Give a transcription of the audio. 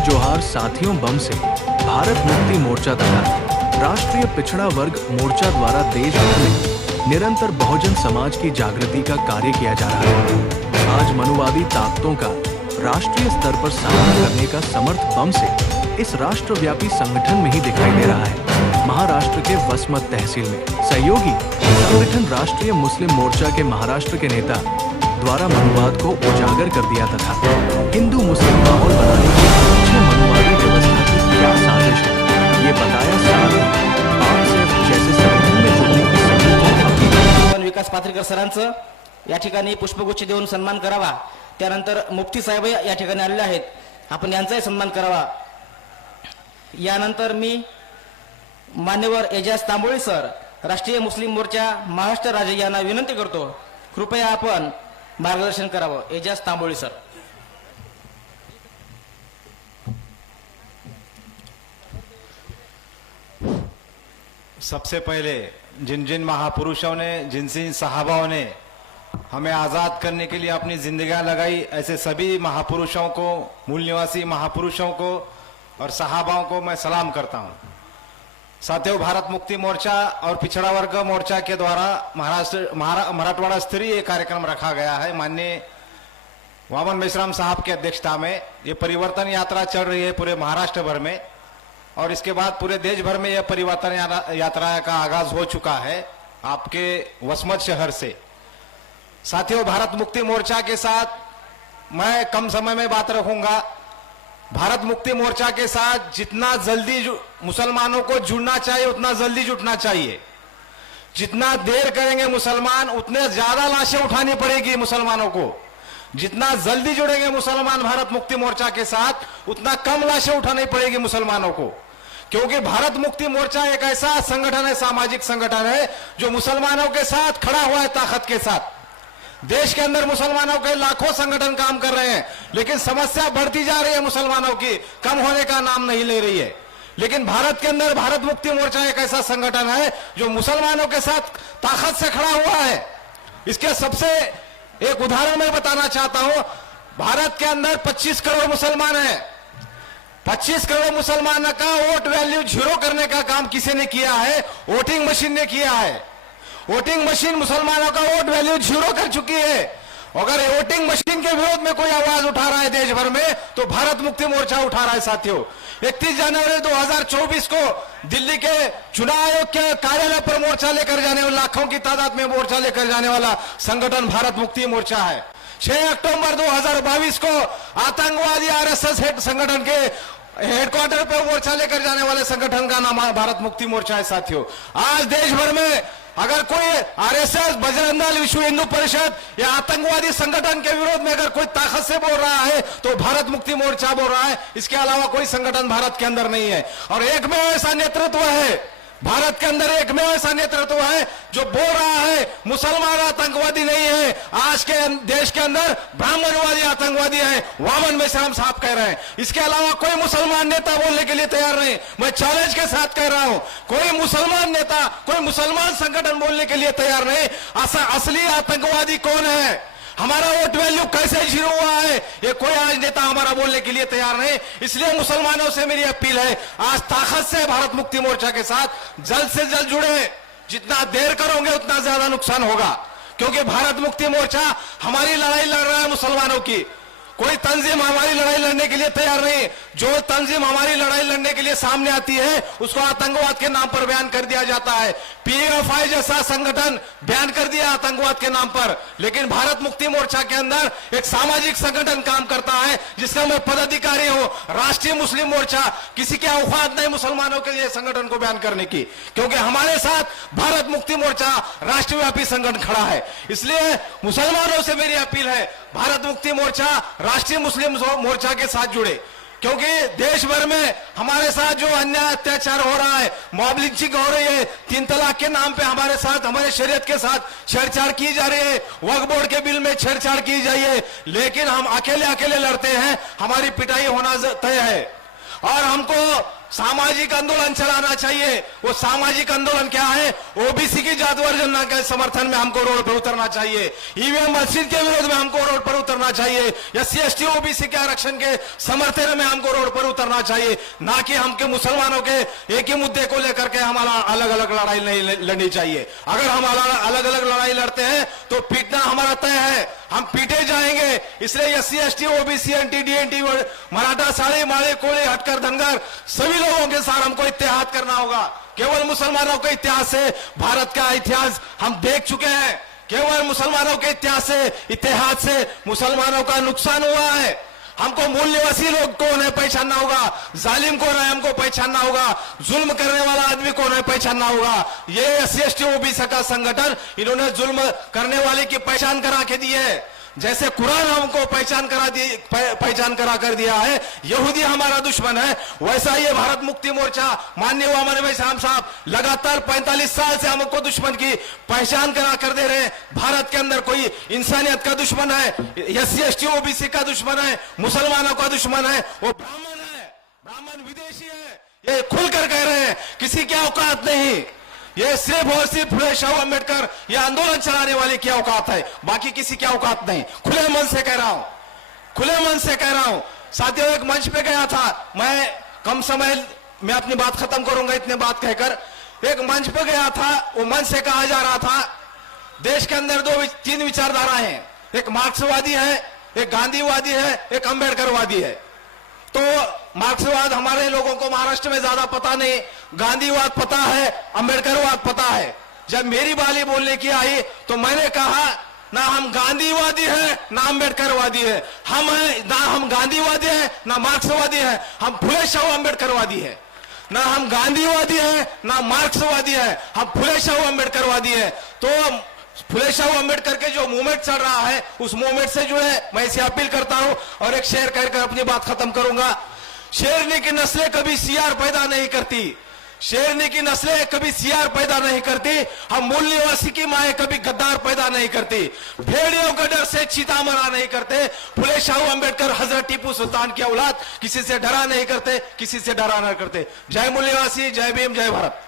जोहार साथियों बम से भारत मुक्ति मोर्चा तथा राष्ट्रीय पिछड़ा वर्ग मोर्चा द्वारा देश भर में निरंतर बहुजन समाज की जागृति का कार्य किया जा रहा है। आज मनुवादी ताकतों का राष्ट्रीय स्तर पर सामना करने का समर्थ बम से इस राष्ट्रव्यापी संगठन में ही दिखाई दे रहा है। महाराष्ट्र के वसमत तहसील में सहयोगी संगठन राष्ट्रीय मुस्लिम मोर्चा के महाराष्ट्र के नेता द्वारा मनुवाद को उजागर कर दिया तथा हिंदू मुस्लिम माहौल बनाने की अच्छे मनुवादी व्यवस्था की क्या साजिश है ये बताया। साथ ही आपसे जैसे संगठन में जुड़ने की सभी विकास पात्रीकर सरांचं या ठिकाणी पुष्पगुच्छ देऊन सन्मान करावा। त्यानंतर मुफ्ती साहेब या ठिकाणी आलेले आहेत, आपण यांचाही सन्मान करावा। यानंतर मी मान्यवर एजाज तांबोळी सर राष्ट्रीय मुस्लिम मोर्चा महाराष्ट्र राज्य यांना विनंती करतो, कृपया आपण मार्गदर्शन करावं। एजाज तांबोळी सर। सबसे पहले जिन जिन महापुरुषों ने, जिन जिन सहाबाओं ने हमें आज़ाद करने के लिए अपनी जिंदगियां लगाई, ऐसे सभी महापुरुषों को, मूल निवासी महापुरुषों को और सहाबाओं को मैं सलाम करता हूं। साथियों, भारत मुक्ति मोर्चा और पिछड़ा वर्ग मोर्चा के द्वारा मराठवाड़ा स्तरीय कार्यक्रम रखा गया है। माननीय वामन मेश्राम साहब की अध्यक्षता में ये परिवर्तन यात्रा चल रही है पूरे महाराष्ट्र भर में, और इसके बाद पूरे देश भर में यह परिवर्तन यात्रा का आगाज हो चुका है आपके वसमत शहर से। साथियों, भारत मुक्ति मोर्चा के साथ मैं कम समय में बात रखूंगा। भारत मुक्ति मोर्चा के साथ जितना जल्दी मुसलमानों को जुड़ना चाहिए उतना जल्दी जुटना चाहिए। जितना देर करेंगे मुसलमान उतने ज्यादा लाशें उठानी पड़ेगी मुसलमानों को। जितना जल्दी जुड़ेंगे मुसलमान भारत मुक्ति मोर्चा के साथ उतना कम लाशें उठानी पड़ेगी मुसलमानों को, क्योंकि भारत मुक्ति मोर्चा एक ऐसा संगठन है, सामाजिक संगठन है जो मुसलमानों के साथ खड़ा हुआ है ताकत के साथ। देश के अंदर मुसलमानों के लाखों संगठन काम कर रहे हैं, लेकिन समस्या बढ़ती जा रही है मुसलमानों की, कम होने का नाम नहीं ले रही है। लेकिन भारत के अंदर भारत मुक्ति मोर्चा एक ऐसा संगठन है जो मुसलमानों के साथ ताकत से खड़ा हुआ है। इसके सबसे एक उदाहरण मैं बताना चाहता हूं। भारत के अंदर 25 करोड़ मुसलमान हैं। 25 करोड़ मुसलमानों का वोट वैल्यू जीरो करने का काम किसी ने किया है? वोटिंग मशीन ने किया है। वोटिंग मशीन मुसलमानों का वोट वैल्यू जीरो कर चुकी है। अगर वोटिंग मशीन के विरोध में कोई आवाज उठा रहा है देश भर में तो भारत मुक्ति मोर्चा उठा रहा है। साथियों, 31 जनवरी 2024 को दिल्ली के चुनाव आयोग के कार्यालय पर मोर्चा लेकर जाने वाला, लाखों की तादाद में मोर्चा लेकर जाने वाला संगठन भारत मुक्ति मोर्चा है। 6 अक्टूबर 2022 को आतंकवादी आरएसएस संगठन के हेडक्वार्टर पर मोर्चा लेकर जाने वाले संगठन का नाम भारत मुक्ति मोर्चा है। साथियों, आज देश भर में अगर कोई आरएसएस, बजरंग दल, विश्व हिंदू परिषद या आतंकवादी संगठन के विरोध में अगर कोई ताकत से बोल रहा है तो भारत मुक्ति मोर्चा बोल रहा है। इसके अलावा कोई संगठन भारत के अंदर नहीं है। और एक में ऐसा नेतृत्व है भारत के अंदर, एक में ऐसा नेतृत्व है जो बोल रहा है मुसलमान आतंकवादी नहीं है। आज के देश के अंदर ब्राह्मणवादी आतंकवादी है, वामन मेश्राम साहब कह रहे हैं। इसके अलावा कोई मुसलमान नेता बोलने के लिए तैयार नहीं। मैं चैलेंज के साथ कह रहा हूं, कोई मुसलमान नेता, कोई मुसलमान संगठन बोलने के लिए तैयार नहीं। असली आतंकवादी कौन है, हमारा वोट वैल्यू कैसे जीरो हुआ है, ये कोई आज नेता हमारा बोलने के लिए तैयार नहीं। इसलिए मुसलमानों से मेरी अपील है, आज ताकत से भारत मुक्ति मोर्चा के साथ जल्द से जल्द जुड़े। जितना देर करोगे उतना ज्यादा नुकसान होगा, क्योंकि भारत मुक्ति मोर्चा हमारी लड़ाई लड़ रहा है मुसलमानों की। कोई तंजीम हमारी लड़ाई लड़ने के लिए तैयार नहीं। जो तंजीम हमारी लड़ाई लड़ने के लिए सामने आती है उसको आतंकवाद के नाम पर बयान कर दिया जाता है। पीएफआई जैसा संगठन बयान कर दिया आतंकवाद के नाम पर, लेकिन भारत मुक्ति मोर्चा के अंदर एक सामाजिक संगठन काम करता है जिसका मैं पदाधिकारी हूं। राष्ट्रीय मुस्लिम मोर्चा किसी के औकात नहीं मुसलमानों के लिए संगठन को बयान करने की, क्योंकि हमारे साथ भारत मुक्ति मोर्चा राष्ट्रव्यापी संगठन खड़ा है। इसलिए मुसलमानों से मेरी अपील है, भारत मुक्ति मोर्चा राष्ट्रीय मुस्लिम मोर्चा के साथ जुड़े, क्योंकि देश भर में हमारे साथ जो अन्याय अत्याचार हो रहा है, मॉब लिंचिंग हो रही है, 3 तलाक के नाम पे हमारे साथ, हमारे शरीयत के साथ छेड़छाड़ की जा रही है, वक्फ बोर्ड के बिल में छेड़छाड़ की जाइए, लेकिन हम अकेले अकेले लड़ते हैं, हमारी पिटाई होना तय है। और हमको सामाजिक आंदोलन चलाना चाहिए। वो सामाजिक आंदोलन क्या है? ओबीसी की जात वर्जन के समर्थन में हमको रोड पर उतरना चाहिए, ईवीएम मशीन के विरोध में हमको रोड पर उतरना चाहिए, एससी एसटी ओबीसी के आरक्षण के समर्थन में हमको रोड पर उतरना चाहिए, ना कि हमके मुसलमानों के एक ही मुद्दे को लेकर के हमारा अलग अलग लड़ाई नहीं लड़नी चाहिए। अगर हम अलग अलग लड़ाई लड़ते हैं तो पीटना हमारा तय है, हम पीटे जाएंगे। इसलिए SC ST OBC NT DNT Maratha साड़ी माड़े कोले हटकर धनगर सभी लोगों के साथ हमको इत्तेहाद करना होगा। केवल मुसलमानों के इतिहास से भारत का इतिहास हम देख चुके हैं, केवल मुसलमानों के इतिहास से मुसलमानों का नुकसान हुआ है। हमको मूल निवासी लोग को उन्हें पहचानना होगा, जालिम कौन है हमको पहचानना होगा, जुल्म करने वाला आदमी कौन है पहचानना होगा। ये एससी एसटी ओबीसी का संगठन इन्होंने जुल्म करने वाले की पहचान करा के दी है। जैसे कुरान हमको पहचान करा कर दिया है, यहूदी हमारा दुश्मन है, वैसा ये भारत मुक्ति मोर्चा माननीय अमर भाई साहब लगातार 45 साल से हमको दुश्मन की पहचान करा कर दे रहे हैं। भारत के अंदर कोई इंसानियत का दुश्मन है, एससी एसटी ओबीसी का दुश्मन है, मुसलमानों का दुश्मन है, वो ब्राह्मण है, ब्राह्मण विदेशी है, ये खुलकर कह रहे हैं। किसी की औकात नहीं, ये सिर्फ और सिर्फ फुले शाह अम्बेडकर ये आंदोलन चलाने वाले की औकात है, बाकी किसी की औकात नहीं। खुले मन से कह रहा हूं, खुले मन से कह रहा हूं। साथियों, एक मंच पे गया था, मैं कम समय में अपनी बात खत्म करूंगा इतने बात कहकर। एक मंच पे गया था, वो मंच से कहा जा रहा था देश के अंदर तीन विचारधाराएं हैं, एक मार्क्सवादी है, एक गांधीवादी है, एक अम्बेडकरवादी है। तो मार्क्सवाद हमारे लोगों को महाराष्ट्र में ज्यादा पता नहीं, गांधीवाद पता है, अम्बेडकरवाद पता है। जब मेरी बारी बोलने की आई तो मैंने कहा ना हम गांधीवादी हैं ना अम्बेडकरवादी है, ना हम गांधीवादी हैं ना मार्क्सवादी हैं, हम फुले शाह अम्बेडकरवादी है। ना हम गांधीवादी हैं ना मार्क्सवादी है, हम फुले शाह अम्बेडकरवादी है। तो फुले शाह अम्बेडकर के जो मूवमेंट चल रहा है उस मूवमेंट से जो है मैं इसे अपील करता हूं और एक शेर कहकर अपनी बात खत्म करूंगा। शेरनी की नस्लें कभी सियार पैदा नहीं करती, शेरनी की नस्लें कभी सियार पैदा नहीं करती, हम मूल निवासी की माएं कभी गद्दार पैदा नहीं करती, भेड़ियों के डर से चीता मरा नहीं करते। फुले शाह अम्बेडकर हजरत टीपू सुल्तान की औलाद, किसी से डरा नहीं करते, किसी से डरा नहीं करते। जय मूल निवासी, जय भीम, जय भारत।